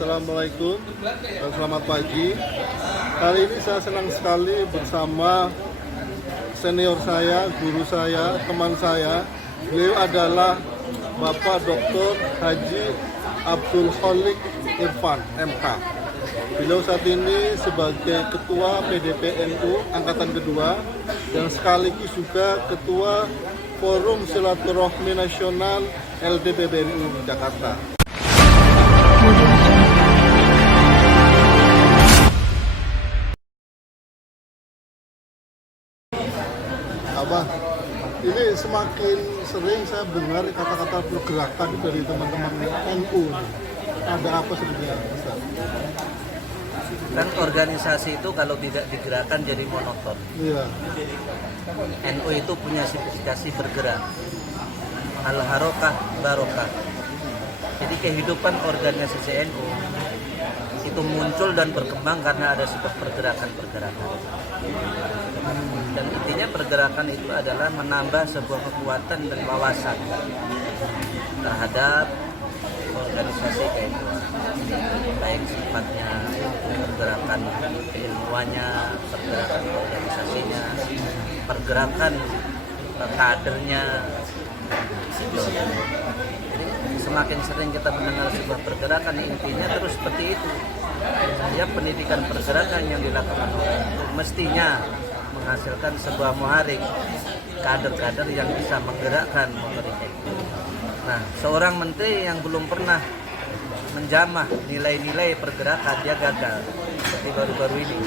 Assalamualaikum dan selamat pagi. Kali ini saya senang sekali bersama senior saya, guru saya, teman saya. Beliau adalah Bapak Dr. Haji Abdul Khalik Irfan, MK. Beliau saat ini sebagai Ketua PDPNU Angkatan Kedua dan sekaligus juga Ketua Forum Silaturahmi Nasional LDPBNU Jakarta. Abah, ini semakin sering saya dengar kata-kata pergerakan dari teman-teman NU. Ada apa sebenarnya, Ustaz? Kan organisasi itu kalau tidak digerakkan jadi monoton. Iya. NU itu punya spesifikasi bergerak. Al-harokah barokah. Jadi kehidupan organisasi NU itu muncul dan berkembang karena ada sebuah pergerakan-pergerakan. Dan intinya pergerakan itu adalah menambah sebuah kekuatan dan wawasan terhadap organisasi KNU, baik sifatnya pergerakan keilmuannya, pergerakan organisasinya, pergerakan kadernya. Jadi semakin sering kita mendengar sebuah pergerakan, intinya terus seperti itu. Ya, pendidikan pergerakan yang dilakukan itu mestinya menghasilkan sebuah muharik, kader-kader yang bisa menggerakkan mereka itu. Nah, seorang menteri yang belum pernah menjamah nilai-nilai pergerakan, dia gagal seperti baru-baru ini.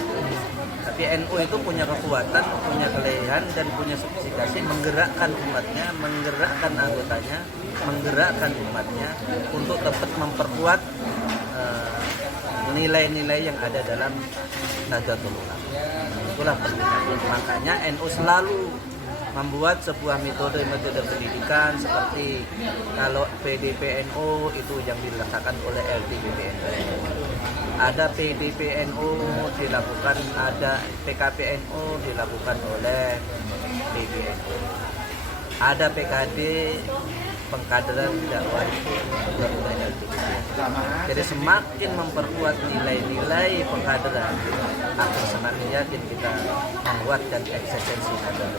Tapi NU itu punya kekuatan, punya kelebihan dan punya spesifikasi menggerakkan umatnya, menggerakkan anggotanya, menggerakkan umatnya untuk tetap memperkuat nilai-nilai yang ada dalam Nahdlatul Ulama. Itulah pendidikan. Makanya NU selalu membuat sebuah metode pendidikan seperti kalau PDPNU itu yang dilaksanakan oleh LDPBNU. Ada PDPNU dilakukan, ada PKPNU dilakukan oleh PBNU. Ada PKD pengkaderan dakwah oleh LDPBNU. Jadi semakin memperkuat nilai-nilai pengkaderan akan semakin yakin kita menguatkan eksistensi negara.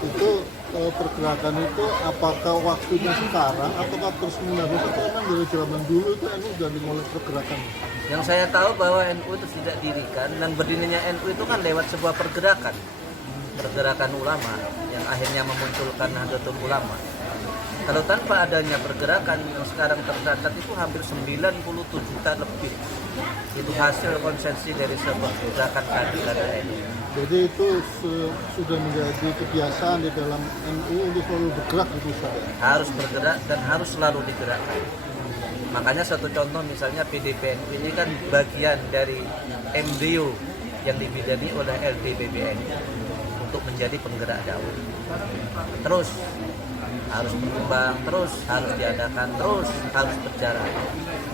Itu kalau pergerakan itu apakah waktunya sekarang ataukah terus menerus atau memang dari zaman dulu itu NU sudah dimulai pergerakan? Yang saya tahu bahwa NU itu tidak dirikan dan berdirinya NU itu kan lewat sebuah pergerakan ulama yang akhirnya memunculkan Nahdlatul Ulama. Kalau tanpa adanya pergerakan yang sekarang tercatat itu hampir 97 juta lebih. Itu hasil konsensi dari sebuah gerakan kader NU. Jadi itu sudah menjadi kebiasaan di dalam NU untuk selalu bergerak gitu, Ustaz. Harus bergerak dan harus selalu digerakkan. Makanya satu contoh misalnya PDPNU ini kan bagian dari embrio yang dibidani oleh LDPBNU untuk menjadi penggerak dakwah. Terus harus berkembang, terus harus diadakan, terus harus berjalan,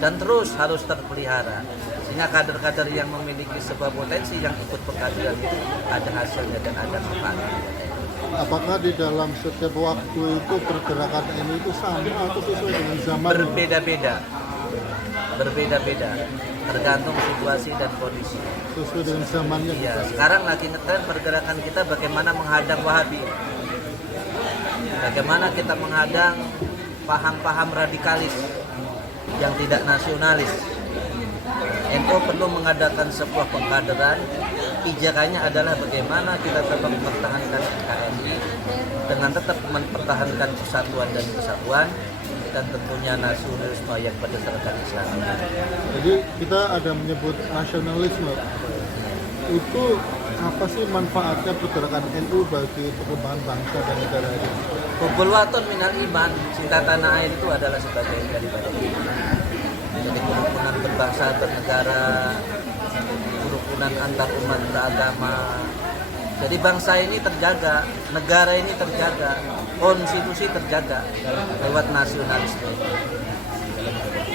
dan terus harus terpelihara. Sehingga kader-kader yang memiliki sebuah potensi yang ikut pengkaderan itu ada hasilnya dan ada manfaatnya. Apakah di dalam setiap waktu itu pergerakan NU itu sama atau sesuai dengan zaman? Berbeda-beda, tergantung situasi dan kondisi. Sesuai dengan zamannya. Ya, sekarang lagi ngetren pergerakan kita bagaimana menghadang Wahabi. Bagaimana kita menghadang paham-paham radikalis yang tidak nasionalis. NU perlu mengadakan sebuah pengkaderan. Pijakannya adalah bagaimana kita tetap mempertahankan NKRI dengan tetap mempertahankan persatuan dan kesatuan dan tentunya nasionalisme yang berdasarkan Islam. Jadi kita ada menyebut nasionalisme. Itu apa sih manfaatnya pergerakan NU bagi perkembangan bangsa dan negara ini? Hubul waton minal iman, cinta tanah air itu adalah sebagian daripada iman. Jadi kerukunan berbangsa, bernegara, kerukunan antar umat beragama. Jadi bangsa ini terjaga, negara ini terjaga, konstitusi terjaga lewat nasionalisme.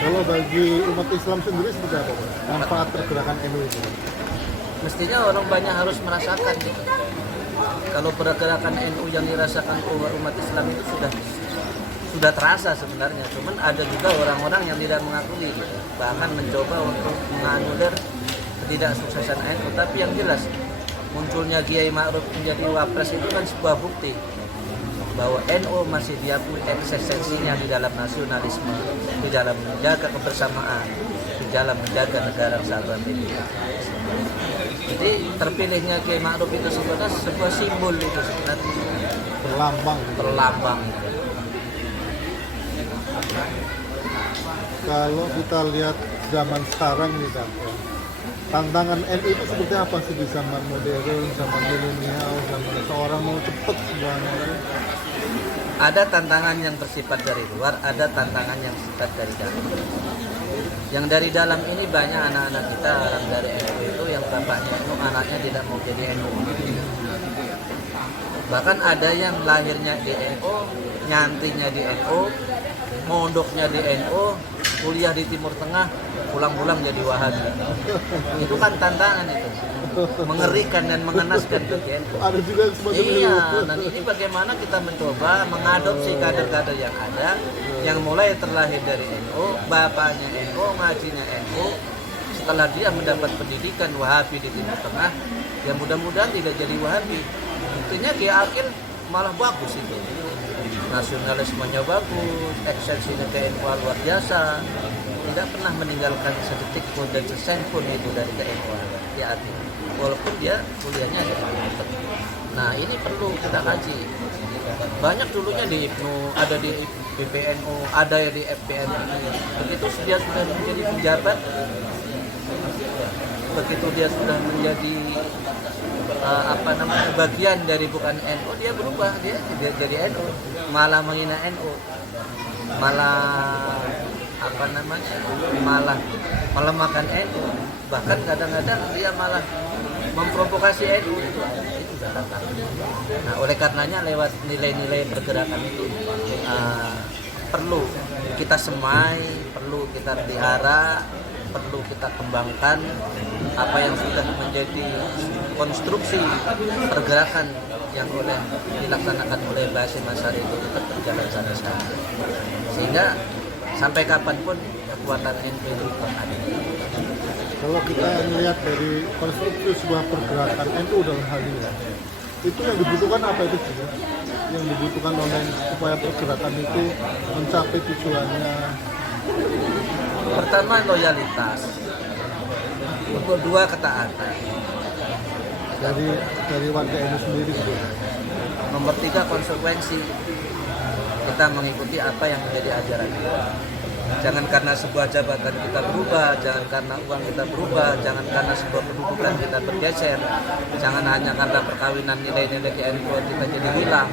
Kalau bagi umat Islam sendiri seperti apa, Pak? Manfaat pergerakan NU itu? Mestinya orang banyak harus merasakan. Kalau pergerakan NU yang dirasakan oleh umat Islam itu sudah terasa sebenarnya, cuman ada juga orang-orang yang tidak mengakui gitu. Bahkan mencoba untuk menganulir ketidaksuksesan NU. Tapi yang jelas munculnya Kiai Ma'ruf menjadi wapres itu kan sebuah bukti bahwa NU masih diakui eksistensinya di dalam nasionalisme, di dalam menjaga kebersamaan, di dalam menjaga negara kesatuan ini. Jadi terpilihnya Kiai Ma'ruf itu sebenarnya sebuah simbol itu sebenarnya, terlambang. Kalau kita lihat zaman sekarang nih Bang, tantangan NU itu seperti apa sih di zaman modern, zaman milenial, zaman seorang mau cepet semuanya itu? Ada tantangan yang bersifat dari luar, ada tantangan yang bersifat dari dalam. Yang dari dalam ini banyak anak-anak kita orang dari NU itu yang bapaknya NU, anaknya tidak mau jadi NU. Bahkan ada yang lahirnya di NU, nyantinya di NU, mondoknya di NU, kuliah di Timur Tengah, pulang-pulang jadi Wahabi. Itu kan tantangan itu, mengerikan dan mengenaskan bagi NU. Ada juga yang semacam Iya, itu. dan ini bagaimana kita mencoba mengadopsi kader-kader yang ada, yang mulai terlahir dari NU, bapaknya NU, ngajinya NU. Setelah dia mendapat pendidikan Wahabi di Timur Tengah, ya mudah-mudahan tidak jadi Wahabi. Buktinya Kiai Akil malah bagus itu. Nasionalismenya bagus, eksistensinya ke NU luar biasa. Tidak pernah meninggalkan sedetik pun dan sesen pun itu dari ke-NU Kiai Akil. Walaupun dia kuliahnya di Banten. Nah ini perlu kita kaji. Banyak dulunya di IPNU, ada di BPNU, ada ya di FPNU. Begitu dia sudah menjadi pejabat, begitu dia sudah menjadi bagian dari bukan NU, dia berubah, dia jadi NU, malah menghina NU, malah malah melemahkan NU, bahkan kadang-kadang dia malah memprovokasi NU. Itu sudah tantangan. Nah, oleh karenanya lewat nilai-nilai pergerakan itu perlu kita semai, perlu kita pelihara, perlu kita kembangkan apa yang sudah menjadi konstruksi pergerakan yang dilaksanakan oleh Basim Asy'ari itu tetap berjalan sana-sana. Sehingga sampai kapanpun kekuatan NU itu tetap ada. Kalau kita melihat dari konstruksi sebuah pergerakan NU dalam hal ini, itu yang dibutuhkan apa itu sih? Yang dibutuhkan oleh supaya pergerakan itu mencapai tujuannya. Pertama loyalitas, kedua ketaatan. Dari warga NU sendiri gitu. Nomor 3 konsekuensi. Kita mengikuti apa yang menjadi ajaran kita. Jangan karena sebuah jabatan kita berubah, jangan karena uang kita berubah, jangan karena sebuah kedudukan kita bergeser, jangan hanya karena perkawinan nilai-nilai NU kita jadi hilang.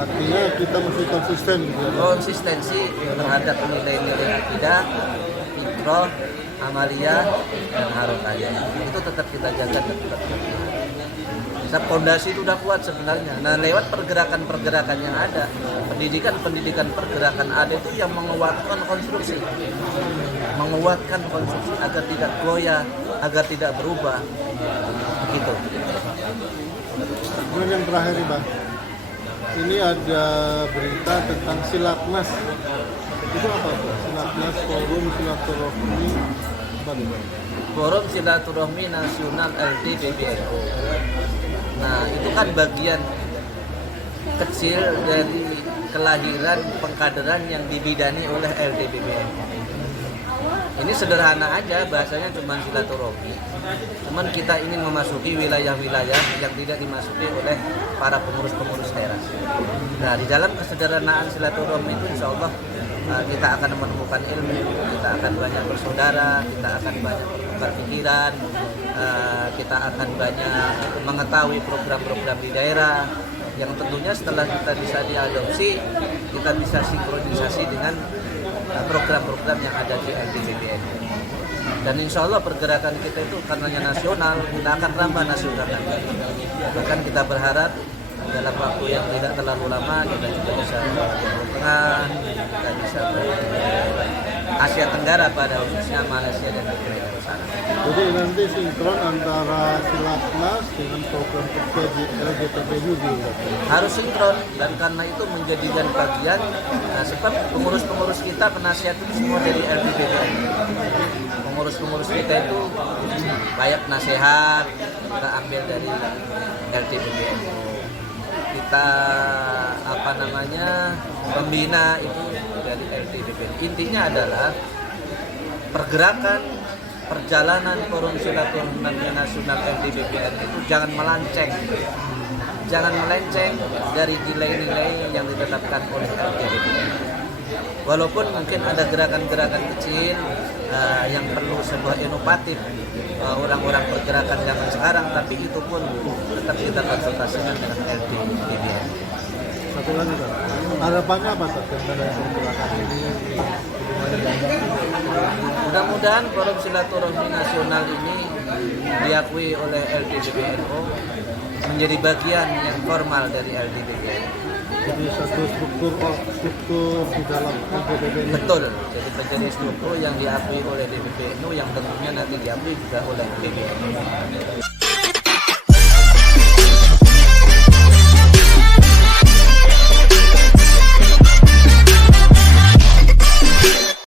Artinya kita mesti konsisten gitu. Konsistensi terhadap nilai-nilai akidah, fitrah, amaliyah, dan harokahnya. Itu tetap kita jaga dan tetap kita pelihara. Pondasi itu udah kuat sebenarnya. Nah, lewat pergerakan-pergerakan yang ada, pendidikan pergerakan ada itu yang menguatkan konstruksi agar tidak goyah, agar tidak berubah. Begitu. Kemudian yang terakhir nih Bang, ini ada berita tentang Silatnas. Itu apa? Silatnas, forum silaturahmi apa nih Bang? Forum Silaturahmi Nasional LDPBNU. Nah, itu kan bagian kecil dari kelahiran pengkaderan yang dibidani oleh LDPBNU. Ini sederhana aja, bahasanya cuma silaturahmi. Cuman kita ingin memasuki wilayah-wilayah yang tidak dimasuki oleh para pengurus-pengurus daerah. Nah, di dalam kesederhanaan silaturahmi itu insya Allah kita akan menemukan ilmu, kita akan banyak bersaudara, kita akan banyak bertukar pikiran, kita akan banyak mengetahui program-program di daerah yang tentunya setelah kita bisa diadopsi, kita bisa sinkronisasi dengan program-program yang ada di LDPBNU. Dan insya Allah pergerakan kita itu karenanya nasional, kita akan rambah nasional nanti. Bahkan kita berharap dalam waktu yang tidak terlalu lama kita juga bisa ke Timur Tengah, kita bisa ke Asia Tenggara pada khususnya Malaysia dan Brunei Darussalam. Jadi nanti sinkron antara Silatnas dengan program kerja di LGPBNU juga. Harus sinkron, dan karena itu menjadikan bagian sebab pengurus-pengurus kita, penasihat itu semua dari LGPBNU. Pengurus-pengurus kita itu kayak nasihat kita ambil dari LGPBNU. Kita pembina itu dari LGPBNU. Intinya adalah pergerakan perjalanan forum silaturahmi nasional LGPBNU itu jangan melenceng dari nilai-nilai yang ditetapkan oleh LGPBNU. Walaupun mungkin ada gerakan-gerakan kecil yang perlu sebuah inovatif orang-orang pergerakan zaman sekarang, tapi itu pun tetap kita konsultasikan dengan LGPBNU. Satu lagi Pak, harapannya apa Pak dengan pergerakan ini? Mudah-mudahan forum silaturahmi nasional ini diakui oleh LGPBNU menjadi bagian yang formal dari LGPBNU. Jadi satu struktur di dalam LGPBNU. Betul, jadi menjadi struktur yang diakui oleh DPBNU yang tentunya nanti diakui juga oleh PBNU.